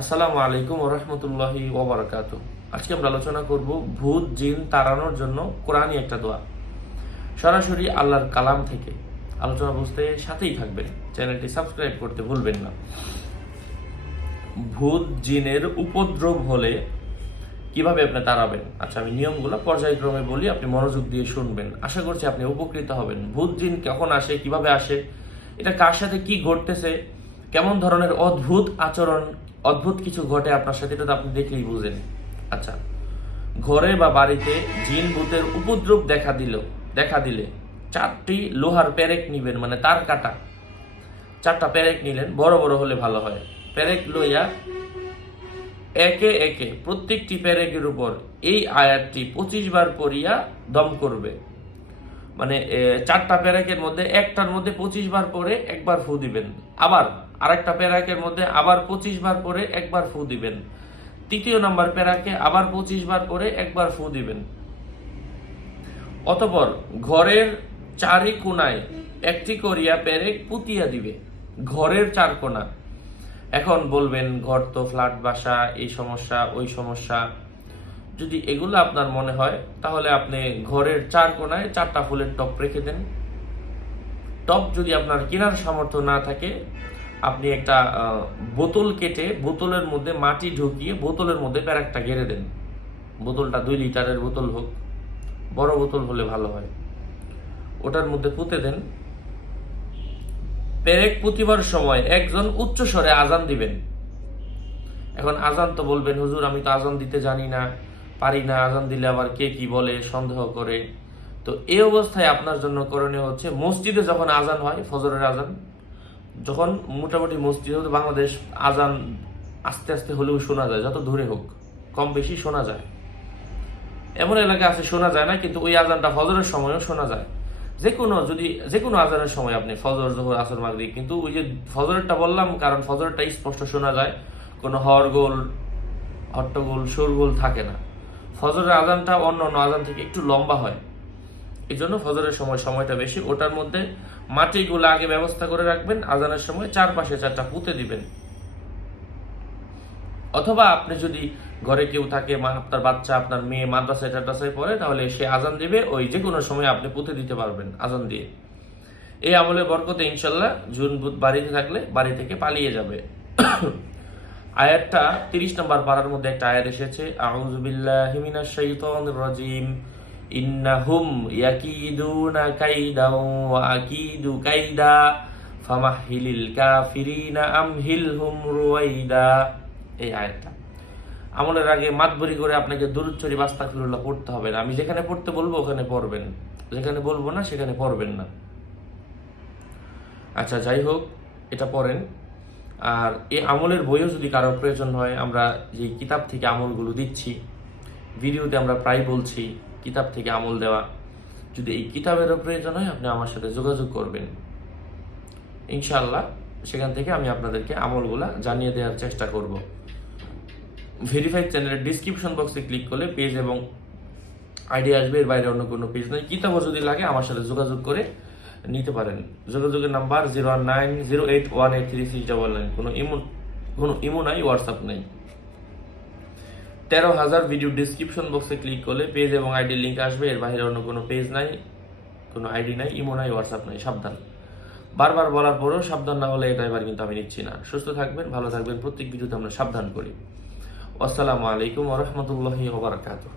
আসসালামু আলাইকুম রহমতুল্লাহি ওবরাকাত আজকে আমরা আলোচনা করব ভূত, জিন তাড়ানোর জন্য কোরআনই একটা দোয়া। সরাসরি আল্লাহর কালাম থেকে। আলোচনা বুঝতে সাথেই থাকবেন। চ্যানেলটি সাবস্ক্রাইব করতে ভুলবেন না। ভূত, জিনের উপদ্রব হলে কীভাবে আপনি তাড়াবেন? আচ্ছা আমি নিয়মগুলো পর্যায়ক্রমে বলি, আপনি মনোযোগ দিয়ে শুনবেন। আশা করছি আপনি উপকৃত হবেন। ভূত, জিন কখন আসে, কীভাবে আসে, এটা কার সাথে কি ঘটতেছে, কেমন ধরনের অদ্ভুত আচরণ অদ্ভুত কিছু ঘটে আপনার সাথে, এটা তো আপনি দেখলেই বুঝেন। আচ্ছা ঘরে বা বাড়িতে জিন ভূতের উপদ্রব দেখা দিল, দেখা দিলে চারটি লোহার প্যারেক নিবেন মানে তার কাটা। চারটা প্যারেক নিলেন, বড় বড় হলে ভালো হয়। প্যারেক লইয়া একে একে প্রত্যেকটি প্যারেকের উপর এই আয়াতটি পঁচিশ বার পড়িয়া দম করবে। মানে চারটা প্যারেকের মধ্যে, একটার মধ্যে পঁচিশ বার পরে একবার ফু দিবেন। আবার আরেকটা প্যারাকের মধ্যে আবার পঁচিশ বার পরে একবার ফু দিবেন। তৃতীয় নাম্বার প্যারাকে আবার পঁচিশ বার পরে একবার ফু দিবেন। অতপর ঘরের চারি কোনায় একটি করিয়া প্যারেক পুতিয়া দিবে। ঘরের চার কোনা। এখন বলবেন, ঘর তো ফ্ল্যাট, বাসা, এই সমস্যা, ওই সমস্যা। যদি এগুলো আপনার মনে হয়, তাহলে আপনি ঘরের চার কোনায় চারটা ফুলের টপ রেখে দেন। টপ যদি আপনার কেনার সামর্থ্য না থাকে আপনি একটা বোতল কেটে বোতলের মধ্যে মাটি ঢুকিয়ে বোতলের মধ্যে প্যারাকটা ঘেরে দেন। বোতলটা দুই লিটারের বোতল হোক, বড় বোতল হলে ভালো হয়। ওটার মধ্যে পুঁতে দেন। পেরেক পুঁতিবার সময় একজন উচ্চ স্বরে আজান দিবেন। এখন আজান তো বলবেন, হুজুর, আমি তো আজান দিতে জানি না, পারি না। আজান দিলে আবার কে কি বলে, সন্দেহ করে। তো এই অবস্থায় আপনার জন্য করণীয় হচ্ছে, মসজিদে যখন আজান হয়, ফজরের আজান যখন মোটামুটি মসজিদে বাংলাদেশ আজান আস্তে আস্তে হলেও শোনা যায়, যত দূরে হোক, কম বেশি শোনা যায়। এমন এলাকা আছে, শোনা যায় না, কিন্তু ওই আজানটা ফজরের সময়ও শোনা যায়। যে কোনো যদি যে কোনো আজানের সময় আপনি ফজর, জোহর, আসর, মাগরিব, কিন্তু ওই যে ফজরেরটা বললাম, কারণ ফজরেরটা স্পষ্ট শোনা যায়, কোনো হরগোল, হট্টগোল, শোরগোল থাকে না। ফজরের আজানটা অন্য অন্য আজান থেকে একটু লম্বা হয়। এই জন্য ফজরের সময় সময়টা বেশি। ওটার মধ্যে মাটিগুলো আগে ব্যবস্থা করে রাখবেন, আজানের সময় চারপাশে চারটা পুঁতে দিবেন। অথবা আপনি যদি ঘরে কেউ থাকে আপনার বাচ্চা, আপনার মেয়ে মাদ্রাসায় টাদ্রাসায় পড়ে, তাহলে সে আজান দিবে, ওই যে কোনো সময় আপনি পুঁতে দিতে পারবেন আজান দিয়ে। এই আমলের বরকতে ইনশাল্লাহ জুন বুধ বাড়িতে থাকলে বাড়ি থেকে পালিয়ে যাবে। আয়াতটা তিরিশ নম্বর পাড়ার মধ্যে একটা আয়াত এসেছে, আউযু বিল্লাহি মিনাশ শাইতানির রাজিম। ইন্নাহুম ইয়াকিদুনা কাইদাও ওয়া আকিদু কাইদা ফামাহিলিল কাফিরিনা আমহিলহুম রুয়াইদা এই আয়াতটা। আমলের আগে মাতবরি করে আপনাকে দুরুচ্চরি বাস্তা ফিরুল্লাহ পড়তে হবে না। আমি যেখানে পড়তে বলব, ওখানে পড়বেন। যেখানে বলব না, সেখানে পড়বেন না। আচ্ছা যাই হোক, এটা পড়েন। আর এই আমলের বইও যদি কারোর প্রয়োজন হয়, আমরা যে কিতাব থেকে আমলগুলো দিচ্ছি, ভিডিওতে আমরা প্রায় বলছি কিতাব থেকে আমল দেওয়া। যদি এই কিতাবেরও প্রয়োজন হয়, আপনি আমার সাথে যোগাযোগ করবেন। ইনশাল্লাহ সেখান থেকে আমি আপনাদেরকে আমলগুলা জানিয়ে দেওয়ার চেষ্টা করব। ভেরিফাইড চ্যানেলের ডিসক্রিপশন বক্সে ক্লিক করলে পেজ এবং আইডি আসবে, এর বাইরে অন্য কোনো পেজ নেই। কিতাবও যদি লাগে, আমার সাথে যোগাযোগ করে নিতে পারেন। যোগাযোগের number zero one nine zero eight one eight three six double nine কোনো ইমো কোনো ইমো নাই হোয়াটসঅ্যাপ নেই। তেরো হাজার ভিডিও ডিসক্রিপশন বক্সে ক্লিক করলে পেজ এবং আইডি লিঙ্ক আসবে, এর বাইরে অন্য কোনো পেজ নাই, কোনো আইডি নাই ইমো নাই হোয়াটসঅ্যাপ নাই, সাবধান। বারবার বলার পরেও সাবধান না হলে এটা এবার কিন্তু আমি নিচ্ছি না। সুস্থ থাকবেন, ভালো থাকবেন, প্রত্যেক ভিডিওতে আমরা সাবধান করি। আসসালামু আলাইকুম রহমতুল্লাহি ওবরাকাতুহ